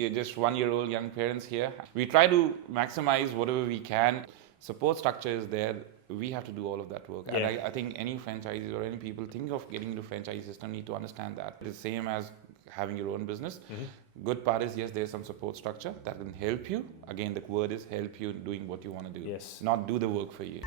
we are just 1-year-old young parents here. We try to maximize whatever we can. Support structure is there. We have to do all of that work. And I think any franchises or any people think of getting into franchise system need to understand that. It's the same as having your own business. Good part is, yes, there's some support structure that can help you. Again, the word is help you doing what you want to do. Yes. Not do the work for you.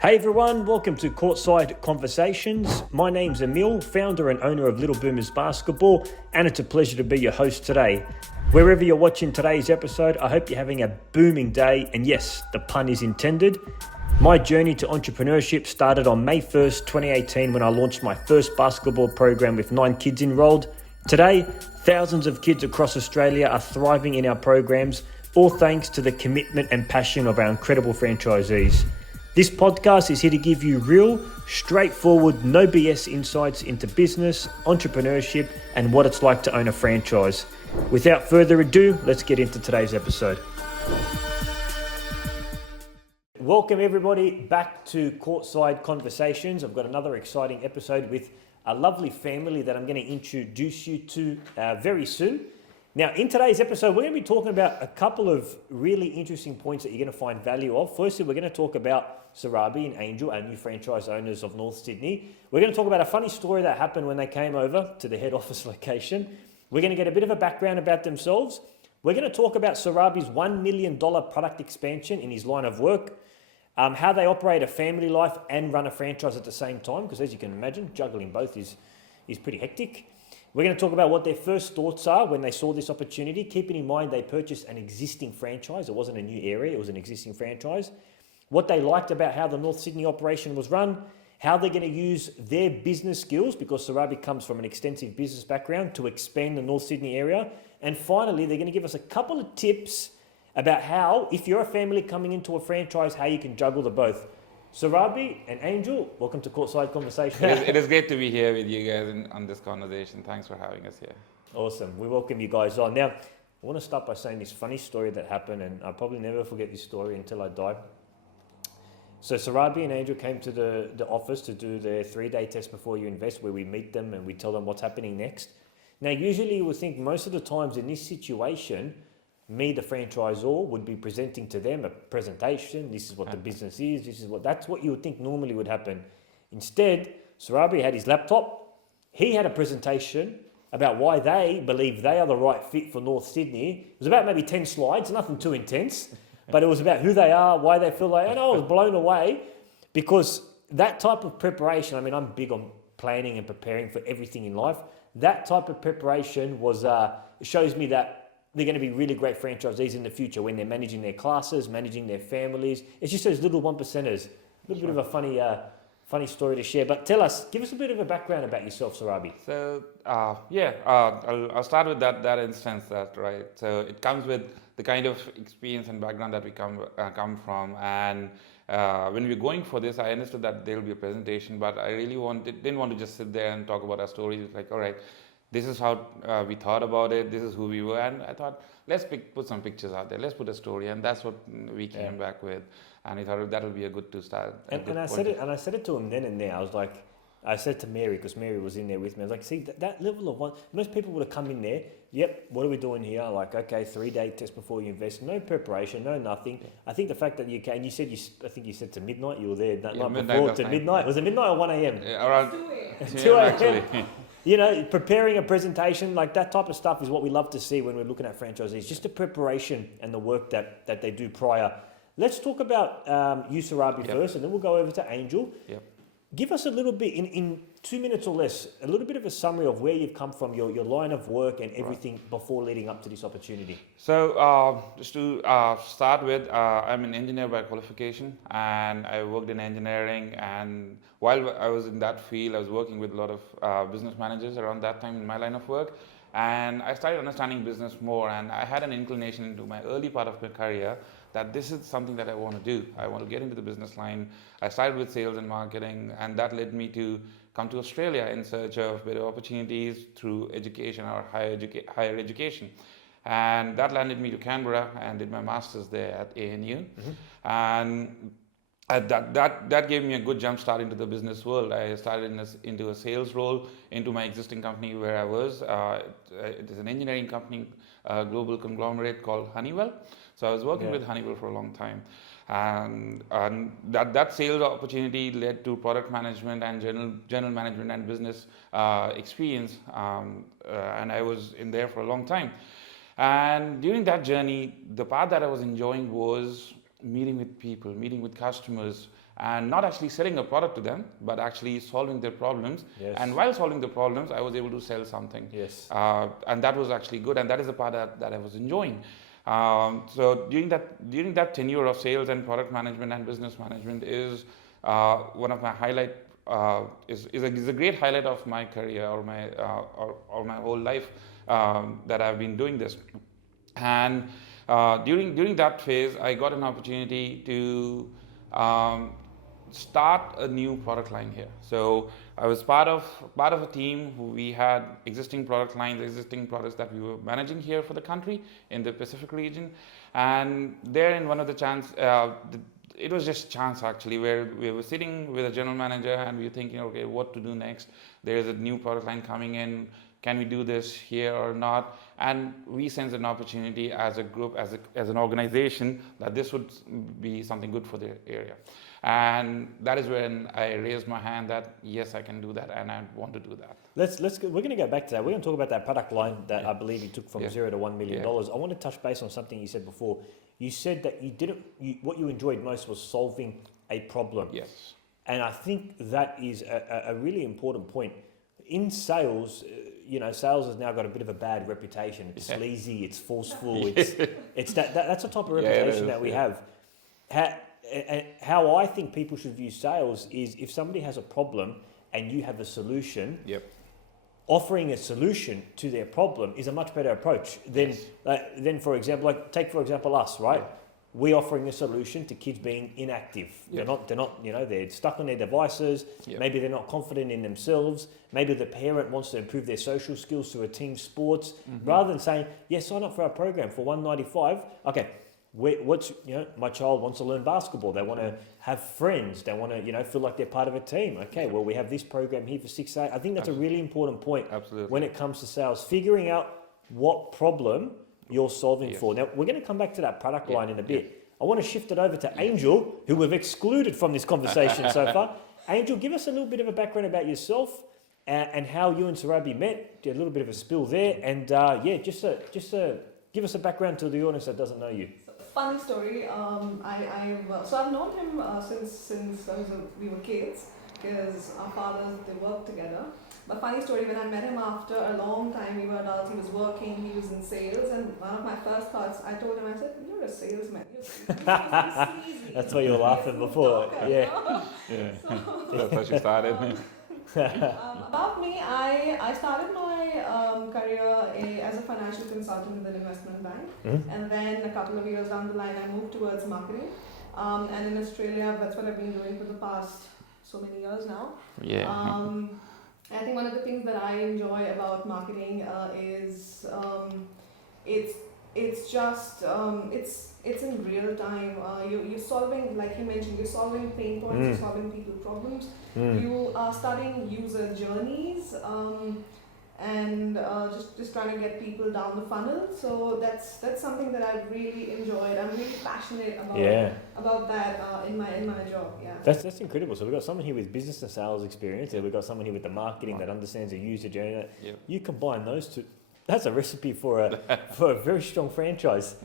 Hey everyone, welcome to Courtside Conversations. My name's Emile, founder and owner of Little Boomers Basketball, and it's a pleasure to be your host today. Wherever you're watching today's episode, I hope you're having a booming day, and yes, the pun is intended. My journey to entrepreneurship started on May 1st, 2018 when I launched my first basketball program with 9 kids enrolled. Today, thousands of kids across Australia are thriving in our programs, all thanks to the commitment and passion of our incredible franchisees. This podcast is here to give you real, straightforward, no BS insights into business, entrepreneurship, and what it's like to own a franchise. Without further ado, let's get into today's episode. Welcome everybody back to Courtside Conversations. I've got another exciting episode with a lovely family that I'm going to introduce you to very soon. Now, in today's episode, we're going to be talking about a couple of really interesting points that you're going to find value of. Firstly, we're going to talk about Saurabh and Angel, our new franchise owners of North Sydney. We're going to talk about a funny story that happened when they came over to the head office location. We're going to get a bit of a background about themselves. We're going to talk about Saurabh's $1 million product expansion in his line of work, how they operate a family life and run a franchise at the same time, because as you can imagine, juggling both is pretty hectic. We're going to talk about what their first thoughts are when they saw this opportunity, keeping in mind they purchased an existing franchise. It wasn't a new area, it was an existing franchise. What they liked about how the North Sydney operation was run, how they're going to use their business skills, because Saurabh comes from an extensive business background, to expand the North Sydney area. And finally, they're going to give us a couple of tips about how, if you're a family coming into a franchise, how you can juggle the both. Saurabh and Angel, welcome to Courtside Conversation. It is great to be here with you guys on this conversation. Thanks for having us here. Awesome. We welcome you guys on. Now, I want to start by saying this funny story that happened, and I'll probably never forget this story until I die. So Saurabh and Angel came to the office to do their 3-day test before you invest, where we meet them and we tell them what's happening next. Now, usually you would think most of the times in this situation, me, the franchisor, would be presenting to them a presentation. This is what the business is. That's what you would think normally would happen. Instead, Saurabh had his laptop. He had a presentation about why they believe they are the right fit for North Sydney. It was about maybe 10 slides, nothing too intense, but it was about who they are, why they feel like, and I was blown away because that type of preparation, I mean, I'm big on planning and preparing for everything in life. That type of preparation shows me that they're going to be really great franchisees in the future when they're managing their classes, managing their families. It's just those little 1%ers. A little bit of a funny story to share. But give us a bit of a background about yourself, Saurabh. So, I'll start with that instance, right? So it comes with the kind of experience and background that we come from. And when we were going for this, I understood that there will be a presentation, but I really didn't want to just sit there and talk about our stories. It's like, all right, this is how we thought about it. This is who we were. And I thought, let's put some pictures out there. Let's put a story. And that's what we came back with. And we thought that would be a good to start. And I said it to him then and there. I said to Mary, because Mary was in there with me, I was like, see, that level of one, most people would have come in there, yep, what are we doing here? Like, okay, 3-day test before you invest. No preparation, no nothing. Yeah. I think the fact that you came, I think you said to midnight, you were there that night before to midnight. Was it midnight or 1 a.m.? Yeah, around 2 a.m. You know, preparing a presentation, like that type of stuff is what we love to see when we're looking at franchisees, just the preparation and the work that they do prior. Let's talk about you, Saurabh, first, and then we'll go over to Angel. Yep. Give us a little bit, in 2 minutes or less, a little bit of a summary of where you've come from, your line of work and everything before leading up to this opportunity. So just to start with, I'm an engineer by qualification, and I worked in engineering. And while I was in that field, I was working with a lot of business managers around that time in my line of work. And I started understanding business more, and I had an inclination into my early part of my career that this is something that I want to do. I want to get into the business line. I started with sales and marketing, and that led me to come to Australia in search of better opportunities through education or higher education. And that landed me to Canberra and did my master's there at ANU. Mm-hmm. And that gave me a good jump start into the business world. I started into a sales role into my existing company where I was. It is an engineering company, a global conglomerate called Honeywell. So I was working with Honeywell for a long time, and that sales opportunity led to product management and general management and business experience, and I was in there for a long time. And during that journey, the part that I was enjoying was meeting with people, meeting with customers, and not actually selling a product to them, but actually solving their problems. Yes. And while solving the problems, I was able to sell something. Yes. And that was actually good, and that is the part that I was enjoying. So during that tenure of sales and product management and business management is one of my highlight. Is a great highlight of my career or my whole life that I've been doing this. And during that phase, I got an opportunity to start a new product line here. So I was part of a team who we had existing product lines, existing products that we were managing here for the country in the Pacific region. And there, in one of the it was just chance actually, where we were sitting with a general manager and we were thinking, okay, what to do next? There is a new product line coming in. Can we do this here or not? And we sensed an opportunity as a group, as an organization, that this would be something good for the area. And that is when I raised my hand that yes, I can do that and I want to do that. We're going to go back to that. We're going to talk about that product line that I believe you took from $0 to $1 million. I want to touch base on something you said before. You said that what you enjoyed most was solving a problem. Yes. And I think that is a really important point. In sales, sales has now got a bit of a bad reputation. It's sleazy, it's forceful, it's that's the type of reputation that we have. How I think people should view sales is if somebody has a problem and you have a solution, offering a solution to their problem is a much better approach than for example, take for example us, right? Yeah. We're offering a solution to kids being inactive. They're not, they're stuck on their devices. Maybe they're not confident in themselves. Maybe the parent wants to improve their social skills through a team sports. Rather than saying, sign up for our program for $195. Okay, my child wants to learn basketball. They want to have friends. They want to, feel like they're part of a team. Okay, well, we have this program here for 6 8. I think that's a really important point when it comes to sales. Figuring out what problem you're solving for. Now, we're going to come back to that product line in a bit. I want to shift it over to Angel, who we've excluded from this conversation so far. Angel, give us a little bit of a background about yourself and how you and Saurabh met. A little bit of a spill there. And just give us a background to the audience that doesn't know you. Funny story. I've known him since we were kids, because our fathers, they worked together. But funny story, when I met him after a long time, we were adults, he was working, he was in sales, and one of my first thoughts, I told him, I said, you're a salesman. You're sleazy. That's why you were laughing before. That's how she started. About me, I started my career as a financial consultant with an investment bank, and then a couple of years down the line, I moved towards marketing. And in Australia, that's what I've been doing for the past so many years now. I think one of the things that I enjoy about marketing is it's in real time. You're solving, like you mentioned, you're solving pain points, you're solving people problems. You are studying user journeys, and just trying to get people down the funnel. So that's something that I've really enjoyed. I'm really passionate about that in my job. Yeah. That's incredible. So we've got someone here with business and sales experience, and we've got someone here with the marketing that understands the user journey. You combine those two, that's a recipe for a very strong franchise.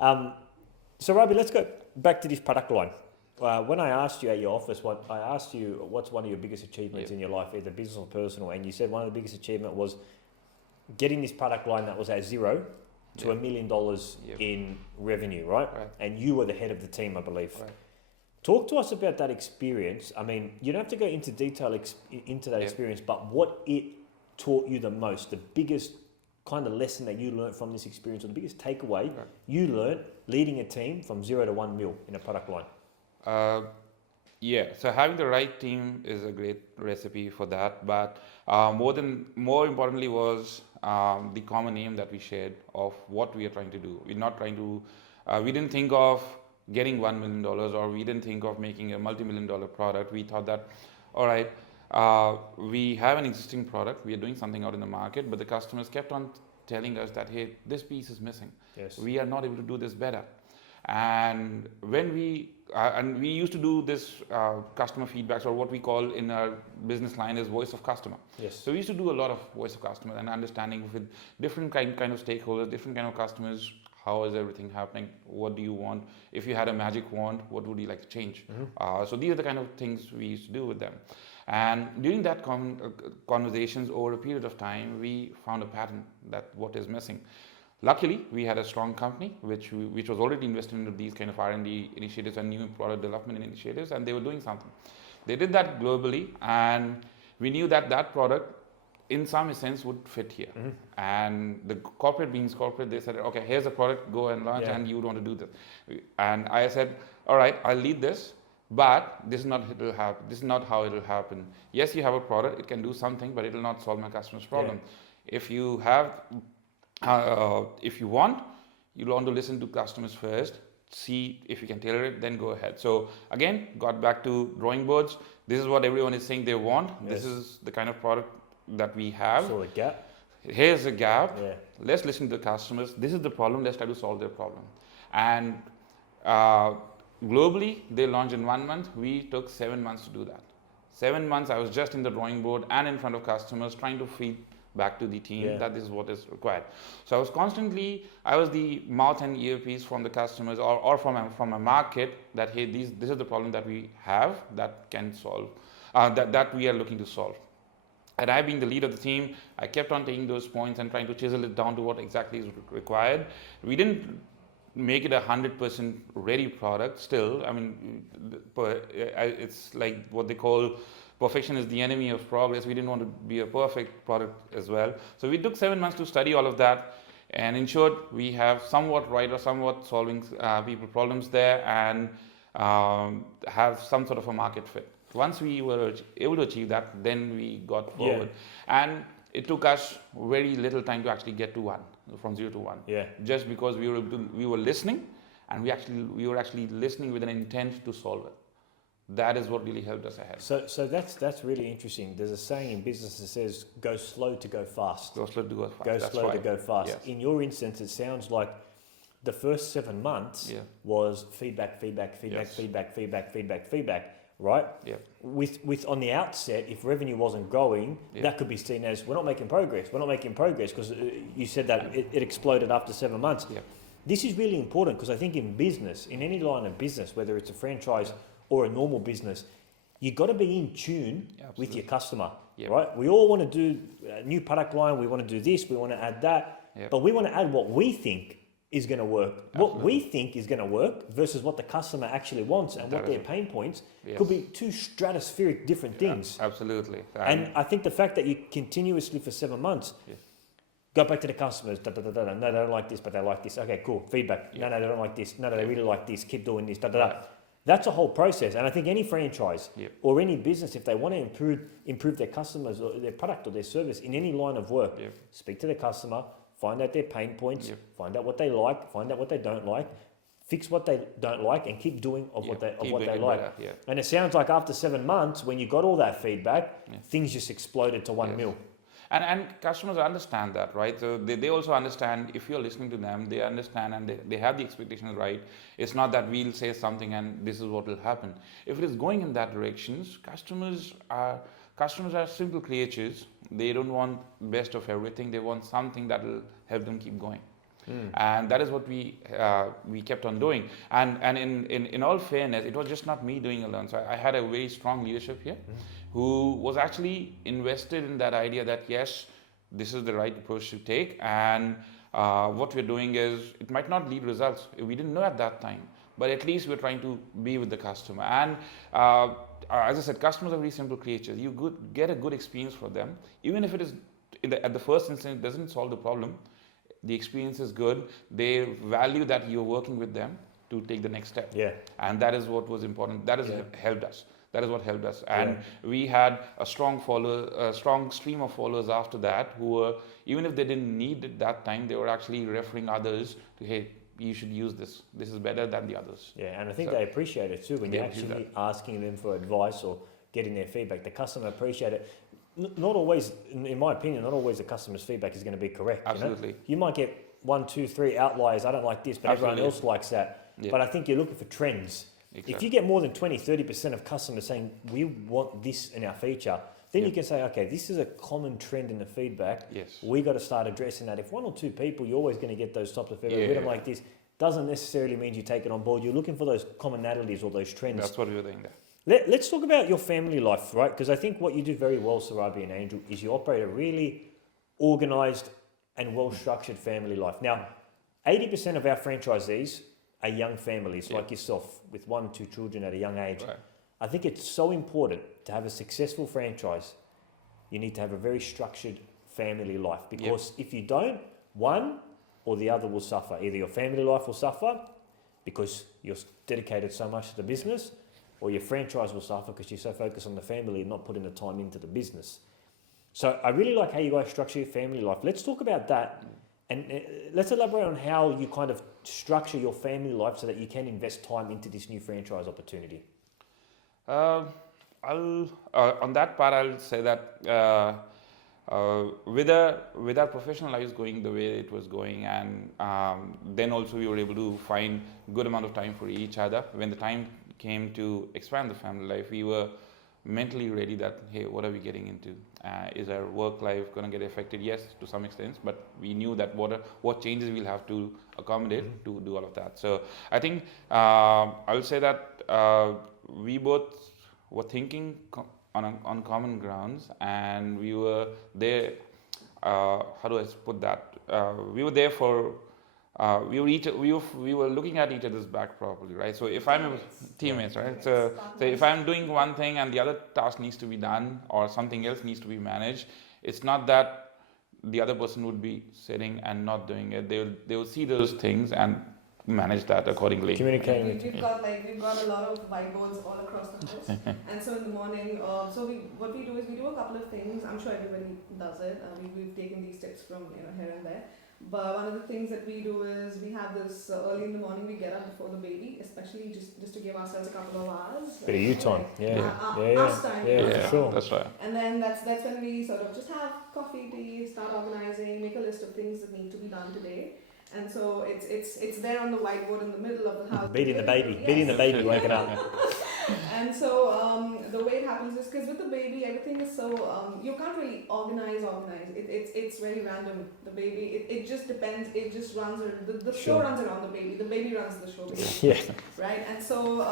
So Rabi, let's go back to this product line. When I asked you at your office, I asked you what's one of your biggest achievements in your life, either business or personal, and you said one of the biggest achievement was getting this product line that was at $0 to $1 million in revenue, right? And you were the head of the team, I believe. Right. Talk to us about that experience. I mean, you don't have to go into detail into that experience, but what it taught you the most, the biggest kind of lesson that you learned from this experience, or the biggest takeaway you learned leading a team from $0 to $1 million in a product line. So having the right team is a great recipe for that. But more importantly was the common aim that we shared of what we are trying to do. We're not trying to. We didn't think of getting $1 million, or we didn't think of making a multi-million-dollar product. We thought that, all right, we have an existing product, we are doing something out in the market, but the customers kept on telling us that, hey, this piece is missing. Yes. We are not able to do this better. And when we used to do this customer feedbacks, or what we call in our business line is voice of customer. Yes. So we used to do a lot of voice of customer and understanding with different kind of stakeholders, different kind of customers. How is everything happening? What do you want? If you had a magic wand, what would you like to change? So these are the kind of things we used to do with them. And during that conversations over a period of time, we found a pattern that what is missing. Luckily, we had a strong company which was already invested into these kind of R&D initiatives and new product development initiatives, and they were doing something. They did that globally, and we knew that that product, in some sense, would fit here. And the corporate, being corporate, they said, okay, here's a product, go and launch, and you would want to do this. And I said, all right, I'll lead this, but this is not how it will happen. Yes, you have a product, it can do something, but it will not solve my customer's problem. If you have if you want to listen to customers first, see if you can tailor it, then go ahead. So again, got back to drawing boards. This is what everyone is saying they want. This is the kind of product that we have. So a gap. Here's a gap. Let's listen to the customers. This is the problem. Let's try to solve their problem. And globally, they launched in 1 month. We took 7 months to do that. 7 months, I was just in the drawing board and in front of customers trying to feed back to the team that this is what is required. So I was the mouth and earpiece from the customers or from a market that, hey, this is the problem that we have that can solve, that we are looking to solve. And I, being the lead of the team, I kept on taking those points and trying to chisel it down to what exactly is required. We didn't make it 100% ready product still. I mean, it's like what they call perfection is the enemy of progress. We didn't want to be a perfect product as well. So we took 7 months to study all of that and ensured we have somewhat right or somewhat solving people problems there and have some sort of a market fit. Once we were able to achieve that, then we got forward. And it took us very little time to actually get to one, from 0 to 1. Just because we were listening, and we were actually listening with an intent to solve it. That is what really helped us ahead. So that's really interesting. There's a saying in business that says, go slow to go fast. Go slow to go fast. Go slow to go fast. In your instance, it sounds like the first 7 months was feedback, right? With on the outset, if revenue wasn't growing, that could be seen as we're not making progress because you said that it exploded after 7 months. This is really important because I think in business, in any line of business, whether it's a franchise or a normal business, you got to be in tune with your customer, right? We all want to do a new product line. We want to do this. We want to add that, but we want to add what we think is going to work. What we think is going to work versus what the customer actually wants and what their pain points could be two stratospheric different things. Absolutely. And I think the fact that you continuously for 7 months go back to the customers. No, they don't like this, but they like this. Okay, cool. Feedback. No, they don't like this. No, they really like this. Keep doing this. That's a whole process. And I think any franchise or any business, if they want to improve their customers or their product or their service in any line of work, speak to the customer, find out their pain points, find out what they like, find out what they don't like, fix what they don't like, and keep doing what they like. And it sounds like after 7 months, when you got all that feedback, things just exploded to 1 mil. And customers understand that, right? So they also understand if you're listening to them, they understand and they have the expectations right. It's not that we'll say something and this is what will happen. If it is going in that direction, customers are simple creatures. They don't want best of everything. They want something that will help them keep going. And that is what we kept on doing. And in all fairness, it was just not me doing alone. So I had a very strong leadership here who was actually invested in that idea that yes, this is the right approach to take. And what we're doing is, it might not lead results. We didn't know at that time, but at least we're trying to be with the customer. And as I said, customers are very simple creatures. You get a good experience for them, even if it is at the first instance, it doesn't solve the problem. The experience is good. They value that you're working with them to take the next step. And that is what was important. That has helped us. That is what helped us. And we had a strong stream of followers after that who were, even if they didn't need it that time, they were actually referring others to, hey, you should use this. This is better than the others. Yeah, and I think So they appreciate it too when they you're appreciate actually asking them for advice or getting their feedback. The customer appreciate it. Not always, in my opinion, not always the customer's feedback is going to be correct. Absolutely. You know? You might get 1, 2, 3 outliers. I don't like this, but everyone else likes that. Yeah. But I think you're looking for trends. Exactly. If you get more than 20, 30% of customers saying, we want this in our feature, then you can say, okay, this is a common trend in the feedback. Yes. We got to start addressing that. If 1 or 2 people, you're always going to get those types of feedback. Yeah. We don't like this. Doesn't necessarily mean you take it on board. You're looking for those commonalities or those trends. That's what we were doing there. Let's talk about your family life, right? Because I think what you do very well, Saurabh and Angel, is you operate a really organised and well-structured family life. Now, 80% of our franchisees are young families like yourself with 1, 2 children at a young age. Right. I think it's so important to have a successful franchise. You need to have a very structured family life because if you don't, one or the other will suffer. Either your family life will suffer because you're dedicated so much to the business, or your franchise will suffer because you're so focused on the family and not putting the time into the business. So I really like how you guys structure your family life. Let's talk about that, and let's elaborate on how you kind of structure your family life so that you can invest time into this new franchise opportunity. On that part, I'll say that with our professional lives going the way it was going, and then also we were able to find good amount of time for each other. When the time came to expand the family life, we were mentally ready that, hey, what are we getting into? Is our work life going to get affected? Yes, to some extent, but we knew that what changes we'll have to accommodate to do all of that. So I think I would say that we both were thinking on common grounds, and we were there. How do I put that? We were there for. We were looking at each other's back properly, right? So if I'm teammates, right? So if I'm doing one thing and the other task needs to be done or something else needs to be managed, it's not that the other person would be sitting and not doing it. They will see those things and manage that accordingly. Communicating. We've got a lot of whiteboards all across the house, and so in the morning, what we do is we do a couple of things. I'm sure everybody does it. We've taken these tips from here and there. But one of the things that we do is we have this early in the morning. We get up before the baby, especially just to give ourselves a couple of hours. Bit of you time, Us time. for sure. That's right. And then that's when we sort of just have coffee, tea, start organizing, make a list of things that need to be done today. And so it's there on the whiteboard in the middle of the house. Beating the baby, waking up. And so the way it happens is because with the baby, everything is so you can't really organize. It's very random. The baby, it just depends. It just runs. The show runs around the baby. The baby runs the show. Basically. Right. And so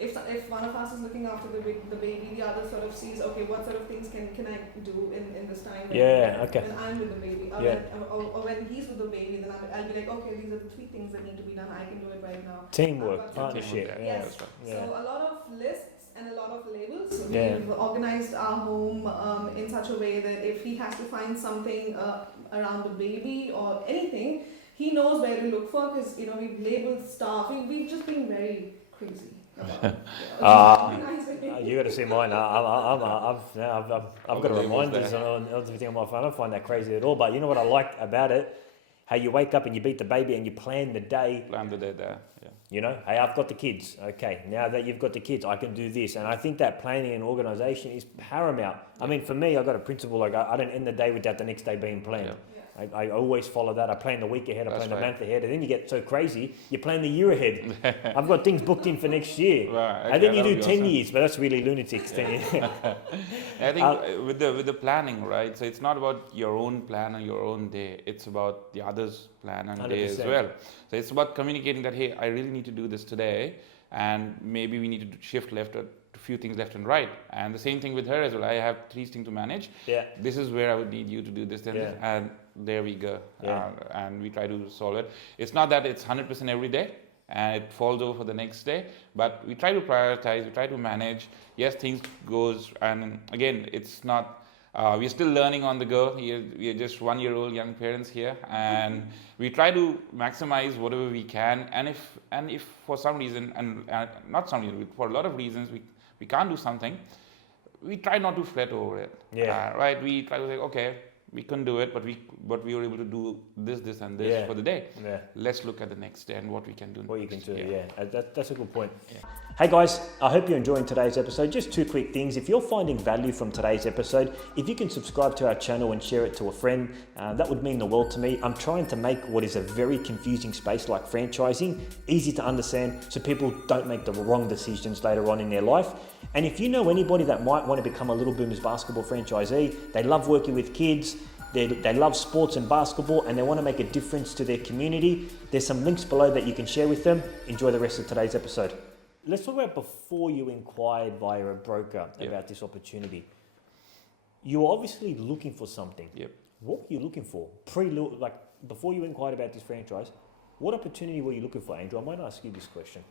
if one of us is looking after the baby, the other sort of sees, okay, what sort of things can I do in this time? When I'm with the baby, or when he's with the baby, then I'll be like, okay, these are the 3 things that need to be done. I can do it right now. Teamwork, partnership. Yes. So a lot of lists and a lot of labels. So we've organized our home in such a way that if he has to find something around the baby or anything, he knows where to look for because we've labeled stuff. We've just been very crazy. You got to see mine. I've got reminders on everything on my phone. I don't find that crazy at all. But you know what I like about it? How you wake up and you beat the baby and you plan the day. Plan the day there. Yeah. Hey, I've got the kids. Okay, now that you've got the kids, I can do this. And I think that planning and organisation is paramount. I mean, for me, I've got a principle like I don't end the day without the next day being planned. Yeah. I always follow that. I plan the week ahead, I plan the month ahead, and then you get so crazy, you plan the year ahead. I've got things booked in for next year. Right, okay, and then you do 10 awesome. years, but that's really lunatic. 10 years. I think with the planning, right? So it's not about your own plan and your own day. It's about the others' plan and 100%. Day as well. So it's about communicating that, hey, I really need to do this today, and maybe we need to shift left or a few things left and right. And the same thing with her as well. I have 3 things to manage. Yeah. This is where I would need you to do this, then this, and there we go. And we try to solve it. It's not that it's 100% every day and it falls over for the next day, but we try to prioritize, we try to manage. Yes, things goes, and again, it's not, we're still learning on the go. We are just 1-year-old young parents here, and we try to maximize whatever we can. And if for some reason, and not some reason, for a lot of reasons, we can't do something, we try not to fret over it. Yeah. Right? We try to say, okay, we couldn't do it, but we were able to do this, and this Yeah. for the day. Yeah. Let's look at the next day and what we can do. What you can next. do, Yeah. yeah. That's a good point. Yeah. Hey guys, I hope you're enjoying today's episode. Just two quick things. If you're finding value from today's episode, if you can subscribe to our channel and share it to a friend, that would mean the world to me. I'm trying to make what is a very confusing space like franchising easy to understand so people don't make the wrong decisions later on in their life. And if you know anybody that might want to become a Little Boomers basketball franchisee, they love working with kids, they love sports and basketball, and they want to make a difference to their community, there's some links below that you can share with them. Enjoy the rest of today's episode. Let's talk about before you inquired via a broker about this opportunity. You were obviously looking for something. Yep. What were you looking for? Before you inquired about this franchise, what opportunity were you looking for, Andrew? I might ask you this question.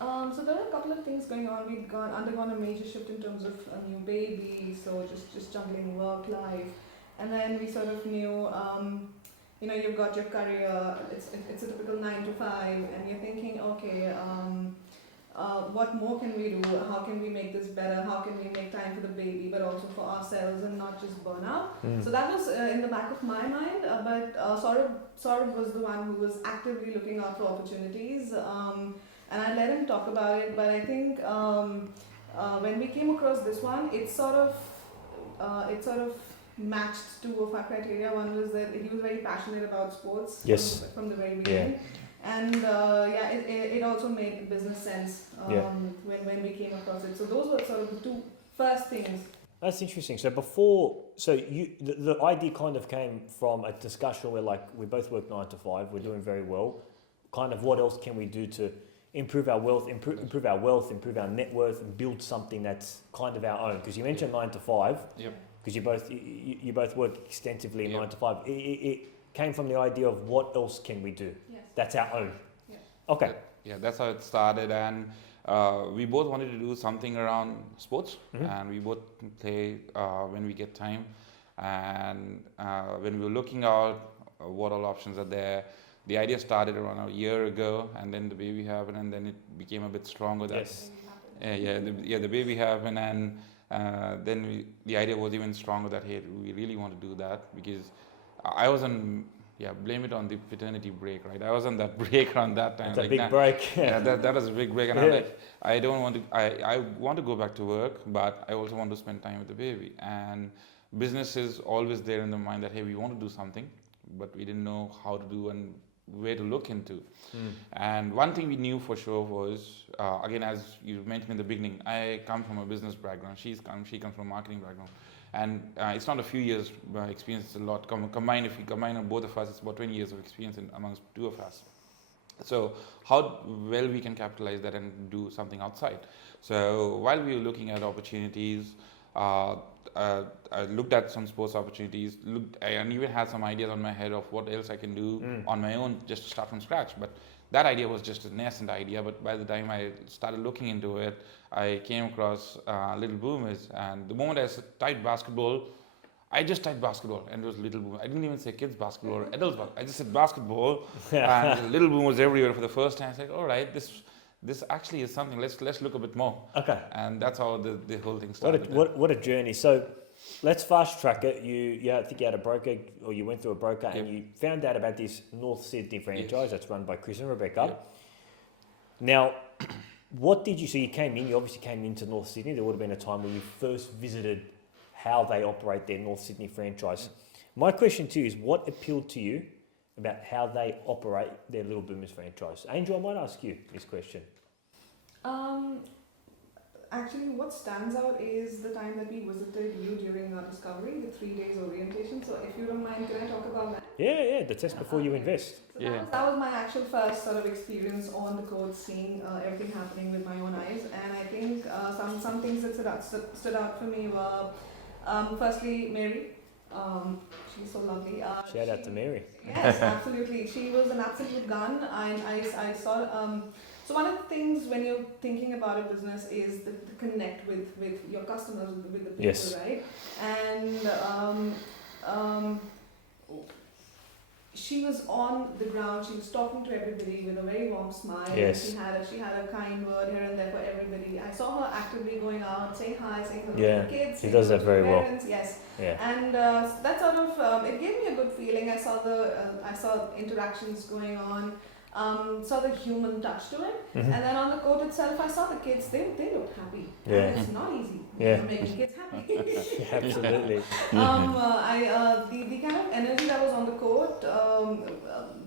So there are a couple of things going on. We'd undergone a major shift in terms of a new baby, so just juggling work life, and then we sort of knew, you've got your career. It's a typical 9 to 5, and you're thinking, okay, what more can we do? How can we make this better? How can we make time for the baby, but also for ourselves and not just burn out? So that was in the back of my mind. But Saurabh was the one who was actively looking out for opportunities. And I let him talk about it, but I think when we came across this one, it sort of matched two of our criteria. One was that he was very passionate about sports from the very beginning, and it also made business sense when we came across it. So those were sort of the two first things. That's interesting. So the idea kind of came from a discussion where we both work 9 to 5, we're doing very well. Kind of what else can we do to improve our wealth, improve our net worth, and build something that's kind of our own. Because you mentioned 9 to 5. Yep. Because you both work extensively in 9 to 5. It came from the idea of what else can we do? Yes. That's our own. Yeah. Okay. Yeah, that's how it started, and we both wanted to do something around sports, and we both play when we get time. And when we were looking out what all options are there, the idea started around a year ago, and then the baby happened, and then it became a bit stronger. The baby happened, and then the idea was even stronger that, hey, we really want to do that, because I was on, blame it on the paternity break, right? I was on that break around that time. It's a big break. That was a big break, and I'm like, I don't want to, I want to go back to work, but I also want to spend time with the baby. And business is always there in the mind that, hey, we want to do something, but we didn't know how to do and where to look into. And one thing we knew for sure was, again, as you mentioned in the beginning, I come from a business background. She comes from a marketing background. And it's not a few years experience, it's a lot. If we combine both of us, it's about 20 years of experience amongst two of us. So how well we can capitalize that and do something outside. So while we were looking at opportunities, I looked at some sports opportunities, and even had some ideas on my head of what else I can do on my own just to start from scratch. But that idea was just a nascent idea. But by the time I started looking into it, I came across Little Boomers. And the moment I typed basketball, I just typed basketball, and it was Little Boomers. I didn't even say kids basketball or adults basketball. I just said basketball, and Little Boomers everywhere for the first time. I was like, all right, this actually is something. Let's look a bit more. Okay. And that's how the whole thing started. What a journey. So let's fast track it. I think you had a broker, or you went through a broker, and you found out about this North Sydney franchise that's run by Chris and Rebecca. Yep. Now, what did you? So you obviously came into North Sydney. There would have been a time when you first visited how they operate their North Sydney franchise. My question to you is, what appealed to you about how they operate their Little Boomers franchise? Angel, I might ask you this question. Actually, what stands out is the time that we visited you during our discovery, the 3 days orientation. So if you don't mind, can I talk about that? Yeah, the test before you invest. So that was my actual first sort of experience on the court, seeing everything happening with my own eyes. And I think some things that stood out for me were, firstly, Mary. She's so lovely. Shout out to Mary. Yes, absolutely. She was an absolute gun. I saw. So one of the things when you're thinking about a business is the connect with your customers, with the people, right? And she was on the ground. She was talking to everybody with a very warm smile. Yes. She had a kind word here and there for everybody. I saw her actively going out, saying hi, saying hello Yeah, to the kids. she saying does hello that to the very well. parents. Yes, Yeah. and that sort of it gave me a good feeling. I saw interactions going on. Saw the human touch to it, Mhm. and then on the court itself, I saw the kids. They looked happy. Yeah. And it's not easy. Yeah. Making kids happy. Absolutely. The kind of energy that was on the court,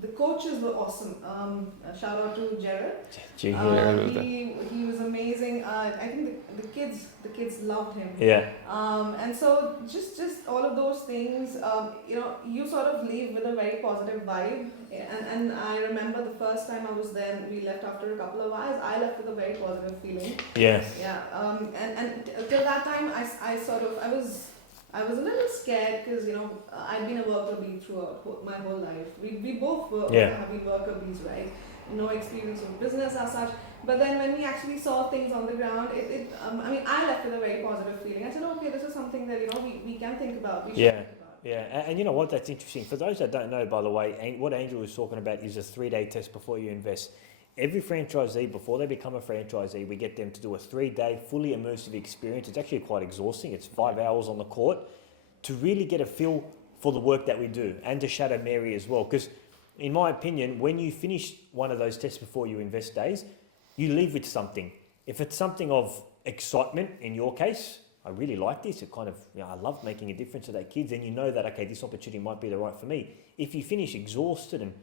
the coaches were awesome. Shout out to Jared. Gee, He was amazing. I think the kids loved him. yeah. And so just all of those things, you sort of leave with a very positive vibe. And I remember the first time I was there, we left after a couple of hours. I left with a very positive feeling. Yeah. Yeah. And till that time, I was a little scared because I'd been a worker bee throughout my whole life. We both have been worker bees, right? No experience of business as such. But then when we actually saw things on the ground, I left with a very positive feeling. I said, okay, this is something that we can think about. We should think about. Yeah, and you know what? That's interesting. For those that don't know, by the way, what Angel was talking about is a 3-day test before you invest. Every franchisee, before they become a franchisee, we get them to do a 3-day fully immersive experience. It's actually quite exhausting. It's 5 hours on the court to really get a feel for the work that we do and to shadow Mary as well. Because in my opinion, when you finish one of those tests before you invest days, you leave with something. If it's something of excitement, in your case, I really like this. It kind of, I love making a difference to that kids, and you know that, okay, this opportunity might be the right for me. If you finish exhausted and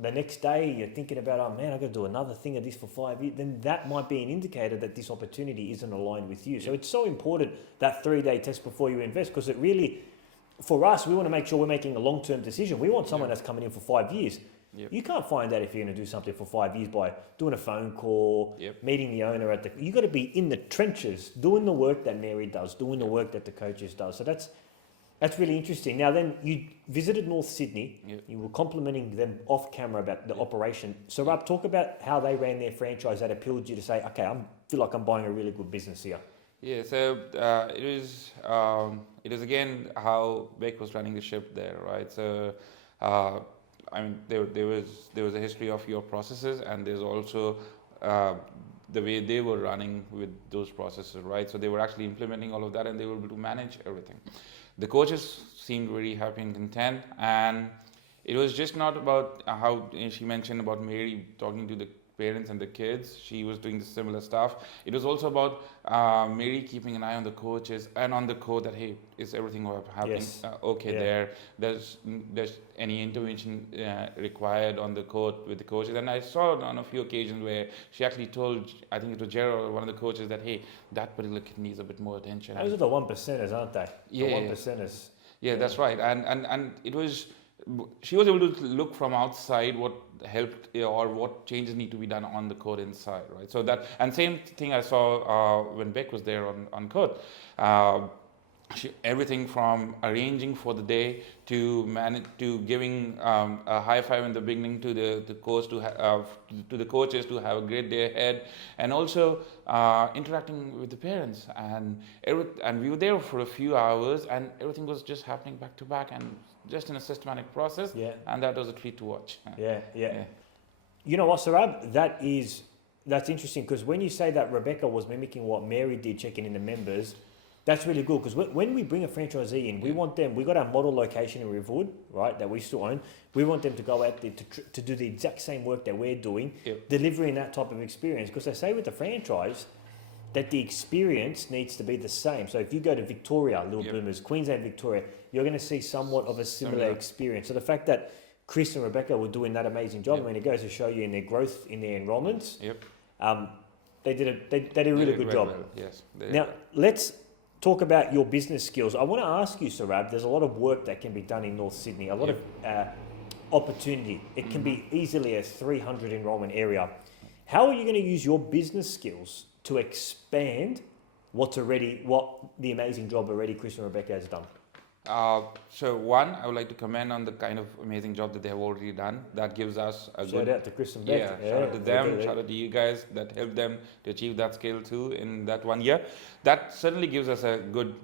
the next day you're thinking about, oh man, I've got to do another thing of this for 5 years, then that might be an indicator that this opportunity isn't aligned with you. So it's so important, that 3-day test before you invest, because it really, for us, we want to make sure we're making a long-term decision. We want someone that's coming in for 5 years. Yep. You can't find that if you're going to do something for 5 years by doing a phone call, meeting the owner you've got to be in the trenches, doing the work that Mary does, doing the work that the coaches does. So that's really interesting. Now then, you visited North Sydney. You were complimenting them off camera about the operation. So Rob, talk about how they ran their franchise that appealed you to say, okay, I feel like I'm buying a really good business here. Yeah, so it was again how Beck was running the ship there, right? So there was a history of your processes, and there's also the way they were running with those processes, right? So they were actually implementing all of that, and they were able to manage everything. The coaches seemed very happy and content, and it was just not about how she mentioned about Mary talking to the parents and the kids. She was doing the similar stuff. It was also about Mary keeping an eye on the coaches and on the court that, hey, is everything happening there? There's any intervention required on the court with the coaches? And I saw on a few occasions where she actually told, I think it was Gerald, one of the coaches, that, hey, that particular kid needs a bit more attention. Those are the 1%ers, aren't they? Yeah, the 1%ers. Yeah, that's right. And it was, she was able to look from outside what helped or what changes need to be done on the court inside, right? So that, and same thing I saw when Beck was there on court. Everything from arranging for the day to giving a high five in the beginning to the coach to the coaches to have a great day ahead, and also interacting with the parents, and we were there for a few hours, and everything was just happening back to back and just in a systematic process. And that was a treat to watch. You know what, Saurabh? That's interesting, because when you say that Rebecca was mimicking what Mary did, checking in the members, that's really good, because when we bring a franchisee in, we want them, we got our model location in Riverwood, right, that we still own. We want them to go out there to do the exact same work that we're doing, delivering that type of experience, because they say with the franchise that the experience needs to be the same. So if you go to Victoria, Little Boomers, Queensland, Victoria, you're going to see somewhat of a similar experience. So the fact that Chris and Rebecca were doing that amazing job, I mean, it goes to show you in their growth, in their enrollments. They did a really good job. Well. Yes. Now, let's talk about your business skills. I want to ask you, Saurabh, there's a lot of work that can be done in North Sydney, a lot of opportunity. It can be easily a 300 enrolment area. How are you going to use your business skills to expand what the amazing job already Chris and Rebecca has done? So one, I would like to comment on the kind of amazing job that they have already done. That gives us a shout out to Chris and Beck. Shout out to them, shout out to you guys that helped them to achieve that scale too in that 1 year. That certainly gives us a good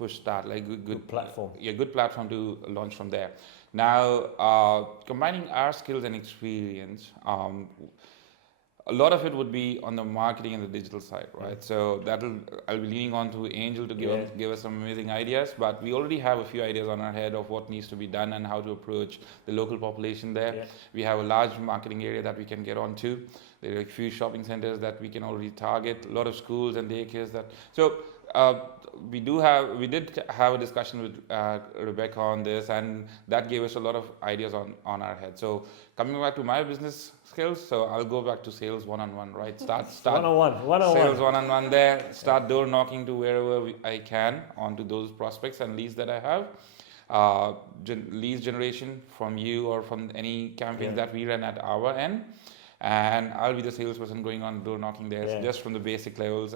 push start, like Good platform. Yeah, good platform to launch from there. Now, combining our skills and experience, a lot of it would be on the marketing and the digital side, right? So I'll be leaning on to Angel to give us some amazing ideas, but we already have a few ideas on our head of what needs to be done and how to approach the local population there. Yeah. We have a large marketing area that we can get onto. There are a few shopping centers that we can already target, a lot of schools and daycares we did have a discussion with Rebecca on this, and that gave us a lot of ideas on our head. So coming back to my business skills, so I'll go back to sales one-on-one, right? Start one-on-one. Sales one-on-one there. Start door knocking to wherever I can onto those prospects and leads that I have. Leads generation from you or from any campaigns that we run at our end. And I'll be the salesperson going on door knocking there, just from the basic levels,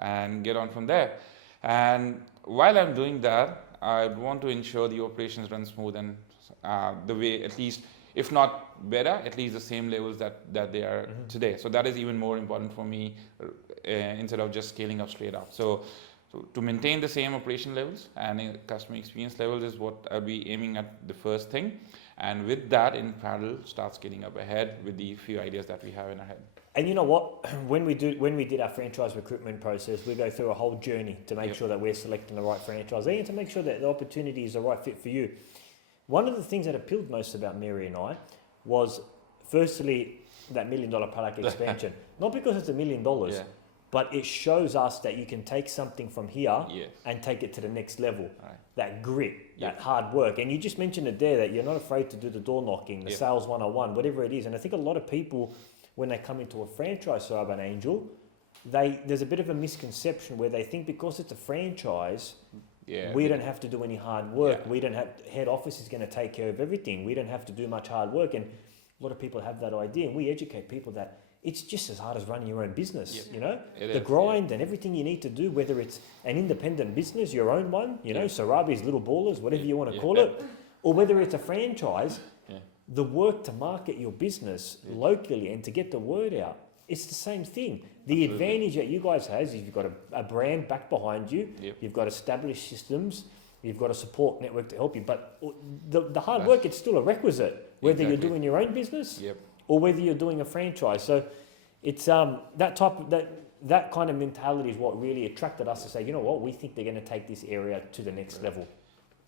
and get on from there. And while I'm doing that, I want to ensure the operations run smooth and the way, at least, if not better, at least the same levels that they are today. So that is even more important for me instead of just scaling up straight up. So to maintain the same operation levels and customer experience levels is what I'll be aiming at the first thing. And with that, in parallel, start scaling up ahead with the few ideas that we have in our head. And you know what? When we did our franchise recruitment process, we go through a whole journey to make sure that we're selecting the right franchisee and to make sure that the opportunity is the right fit for you. One of the things that appealed most about Mary and I was, firstly, that $1 million product expansion. Not because it's $1 million, but it shows us that you can take something from here and take it to the next level. Right. That grit, that hard work. And you just mentioned it there, that you're not afraid to do the door knocking, the sales 101, whatever it is. And I think a lot of people, when they come into a franchise, Saurabh and Angel, there's a bit of a misconception where they think because it's a franchise, we don't have to do any hard work. We don't have, head office is going to take care of everything. We don't have to do much hard work. And a lot of people have that idea. And we educate people that it's just as hard as running your own business, you know? The grind and everything you need to do, whether it's an independent business, your own one, you know, Saurabhi's Little Ballers, whatever you want to call it, or whether it's a franchise, the work to market your business locally and to get the word out, it's the same thing. The advantage that you guys have is you've got a brand back behind you, you've got established systems, you've got a support network to help you, but the hard work, it's still a requisite, whether you're doing your own business or whether you're doing a franchise. So it's that kind of mentality is what really attracted us to say, you know what, we think they're going to take this area to the next level.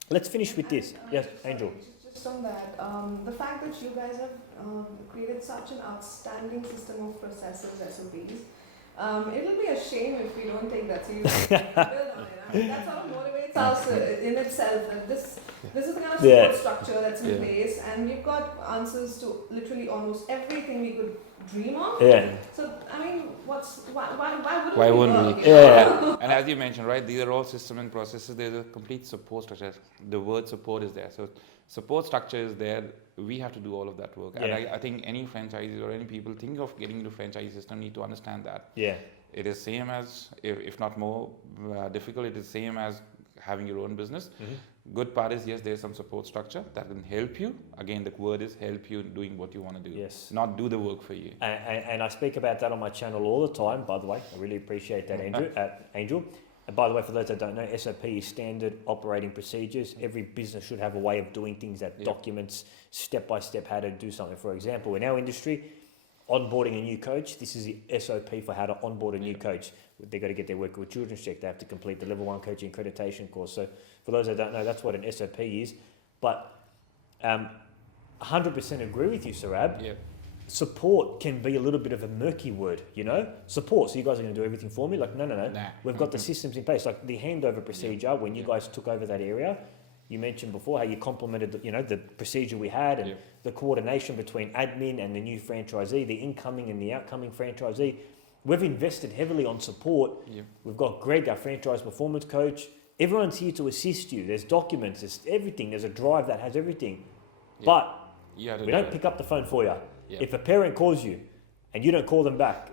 Let's finish with this. Yes, Angel. Just on that, the fact that you guys have created such an outstanding system of processes, SOPs, it'll be a shame if we don't take that seriously. Build on it. I mean, that's how it motivates us in itself. And this is the kind of support structure that's in place, and you've got answers to literally almost everything we could dream of. So I mean, why wouldn't we? And as you mentioned, right, these are all system and processes. There's a complete support structure. The word support is there. So support structure is there. We have to do all of that work. And I think any franchises or any people thinking of getting into franchise system need to understand that. It is same as, if not more difficult, it is same as having your own business. Good part is, yes, there's some support structure that can help you. Again, the word is help you in doing what you want to do. Not do the work for you. And I speak about that on my channel all the time, by the way. I really appreciate that, Angel. And by the way, for those that don't know, SOP is standard operating procedures. Every business should have a way of doing things that documents step-by-step how to do something. For example, in our industry, onboarding a new coach, this is the SOP for how to onboard a new coach. They've got to get their work with children's check. They have to complete the level 1 coaching accreditation course. So for those that don't know, that's what an SOP is. But 100% agree with you, Saurabh. Support can be a little bit of a murky word, you know? Support, so you guys are going to do everything for me? Like, no. We've got the systems in place. Like the handover procedure, when you guys took over that area, you mentioned before how you complemented, the procedure we had and the coordination between admin and the new franchisee, the incoming and the outcoming franchisee. We've invested heavily on support. We've got Greg, our franchise performance coach. Everyone's here to assist you. There's documents, there's everything. There's a drive that has everything. But we don't pick up the phone for you. If a parent calls you and you don't call them back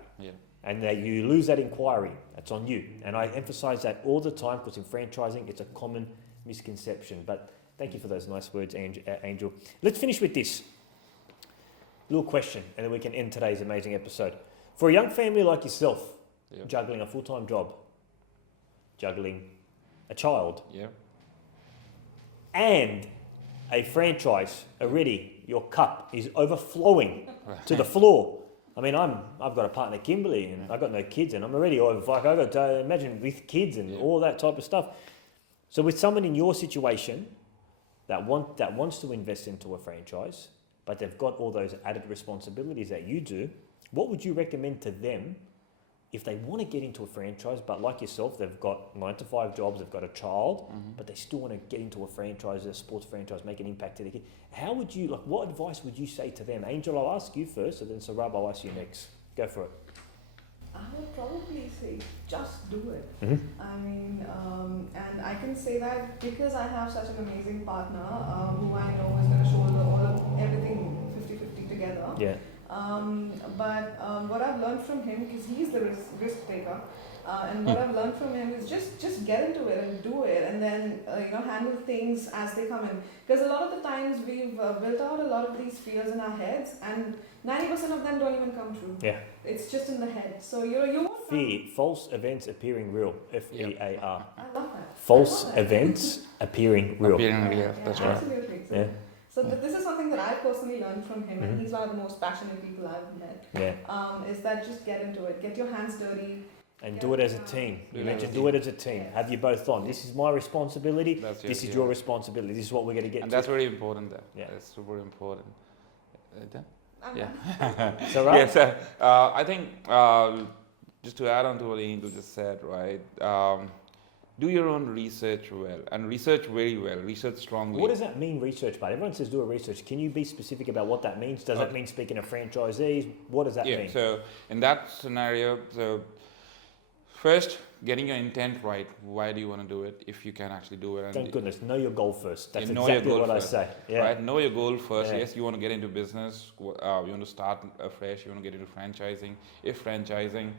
and you lose that inquiry, that's on you. And I emphasize that all the time because in franchising, it's a common misconception. But thank you for those nice words, Angel. Let's finish with this little question and then we can end today's amazing episode. For a young family like yourself, juggling a full-time job, juggling a child, Yeah. and a franchise already, your cup is overflowing to the floor. I mean, I've got a partner, Kimberly, and I've got no kids, and I'm already over. Like, I've got to imagine with kids and all that type of stuff. So with someone in your situation that wants to invest into a franchise, but they've got all those added responsibilities that you do, what would you recommend to them if they want to get into a franchise, but like yourself, they've got 9 to 5 jobs, they've got a child, but they still want to get into a franchise, a sports franchise, make an impact to their kid? How would you, like, what advice would you say to them? Angel, I'll ask you first, and then Saurabh, I'll ask you next. Go for it. I would probably say just do it. Mm-hmm. I mean, and I can say that because I have such an amazing partner who I know is going to shoulder all of everything 50-50 together. Yeah. But what I've learned from him, because he's the risk taker, and what I've learned from him is just get into it and do it, and then handle things as they come in. Because a lot of the times we've built out a lot of these fears in our heads, and 90% of them don't even come true. Yeah. It's just in the head. So you won't Fear, false events appearing real. F-E-A-R. I love that. False I love that. events appearing real. Appearing real, that's right. Absolutely. So, Yeah. so this is something that I personally learned from him, Mhm. and he's one of the most passionate people I've met. Yeah. Is that just get into it, get your hands dirty. And do it as a team. You Yeah. mentioned do it as a team. Yes. Have you both on? This is my responsibility. That's This it, is yeah. your responsibility. This is what we're going to get And to. that's very important there. Yeah. That's super important. Done? I'm Yeah. done. So, right? Yes, I think just to add on to what Angel just said, right? Do your own research well and research very well. Research strongly. What does that mean, research part? Everyone says do a research. Can you be specific about what that means? Does that mean speaking to franchisees? What does that Yeah. mean? So in that scenario, so first getting your intent right. Why do you want to do it? If you can actually do it. And Thank goodness. Know your goal first. That's You know your exactly goal what first, I say. Yeah. Right? Know your goal first. Yeah. Yes, you want to get into business. You want to start afresh. You want to get into franchising. If franchising,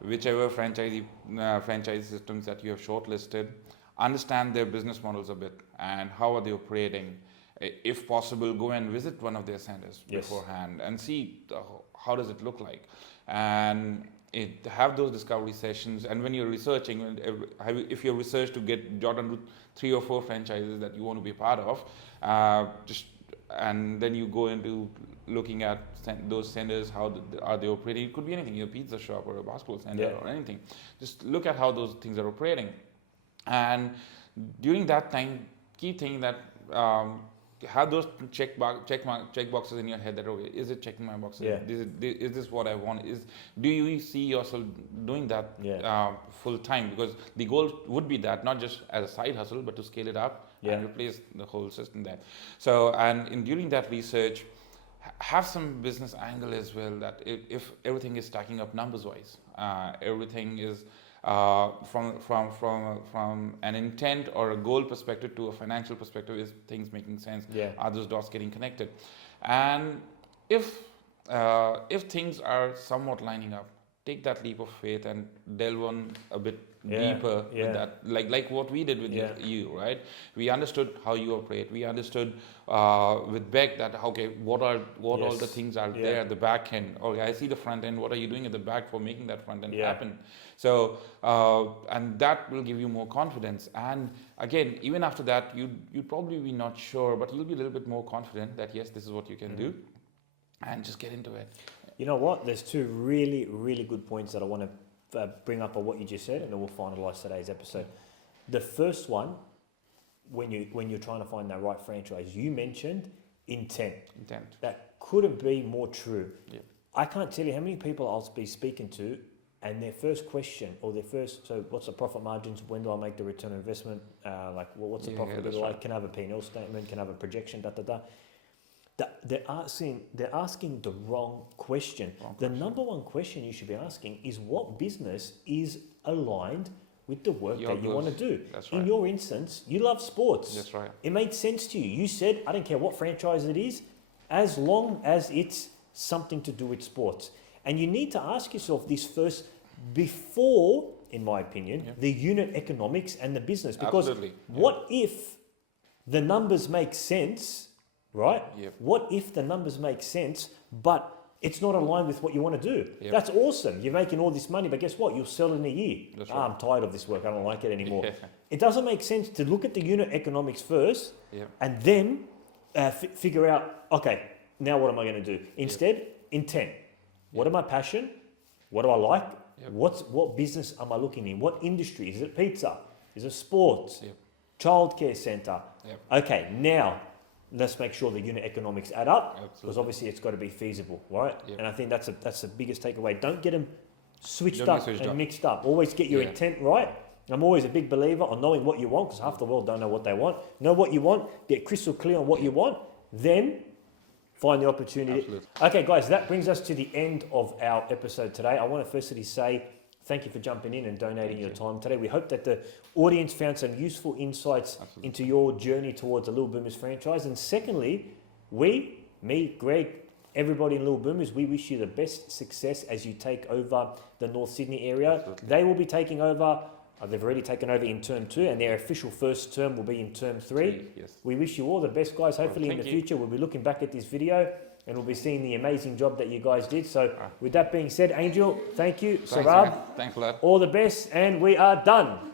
whichever franchise systems that you have shortlisted, understand their business models a bit and how are they operating. If possible, go and visit one of their centers Yes. beforehand and see how does it look like, and have those discovery sessions. And when you're researching, if you're research to jot on 3 or 4 franchises that you want to be part of, and then you go into looking at those centers, how are they operating. It could be anything, a pizza shop or a basketball center Yeah. or anything. Just look at how those things are operating. And during that time, key thing that have those check boxes in your head that, okay, is it checking my boxes? Yeah. Is this what I want? Do you see yourself doing that full time? Because the goal would be that, not just as a side hustle, but to scale it up and replace the whole system there. So, and during that research, have some business angle as well, that if everything is stacking up numbers wise, everything is from an intent or a goal perspective to a financial perspective, is things making sense? Yeah. Are those dots getting connected? And if things are somewhat lining up, take that leap of faith and delve on a bit deeper with that, like what we did with you, right? We understood how you operate. We understood with Beck that, okay, what all the things are there at the back end. Okay, I see the front end. What are you doing at the back for making that front end happen? So, and that will give you more confidence. And again, even after that, you'd probably be not sure, but you'll be a little bit more confident that yes, this is what you can do, and just get into it. You know what? There's 2 really, really good points that I want to bring up on what you just said, and then we'll finalise today's episode. The first one, when you're trying to find that right franchise, you mentioned intent. That couldn't be more true. Yeah. I can't tell you how many people I'll be speaking to, and their first question or so what's the profit margins? When do I make the return on investment? What's the profitability like? Can I have a P&L statement? Can I have a projection? They're asking the wrong question. The number one question you should be asking is what business is aligned with the work that you want to do. That's right. In your instance, you love sports. That's right. It made sense to you. You said, I don't care what franchise it is, as long as it's something to do with sports. And you need to ask yourself this first before, in my opinion, the unit economics and the business. Because what if the numbers make sense, right? Yep. What if the numbers make sense, but it's not aligned with what you want to do. Yep. That's awesome. You're making all this money, but guess what? You'll sell in a year. That's Ah, right. I'm tired of this work. I don't like it anymore. Yeah. It doesn't make sense to look at the unit economics first Yep. and then figure out, okay, now what am I going to do? Instead, intent. What Yep. are my passion? What do I like? Yep. What business am I looking in? What industry? Is it pizza? Is it sports? Yep. Childcare centre? Yep. Okay, now let's make sure the unit economics add up, because Absolutely. obviously it's got to be feasible, right? Yep. And I think that's the biggest takeaway. Don't get them switched Don't get up switched and up. mixed up. Always get your Yeah. intent right. I'm always a big believer on knowing what you want, because half the world don't know what they want. Know what you want, get crystal clear on what you want, then find the opportunity. Absolutely. Okay, guys, that brings us to the end of our episode today. I want to firstly say thank you for jumping in and donating your time today. We hope that the audience found some useful insights Absolutely. into your journey towards the Little Boomers franchise. And secondly, me, Greg, everybody in Little Boomers, we wish you the best success as you take over the North Sydney area. Absolutely. They will be taking over. They've already taken over in term 2, and their official first term will be in term 3. Yes. We wish you all the best, guys. Hopefully in Thank the you. future we'll be looking back at this video and we'll be seeing the amazing job that you guys did. So Ah. with that being said, Angel, thank you. Thanks, Saurabh, man. Thanks a lot. all the best, and we are done.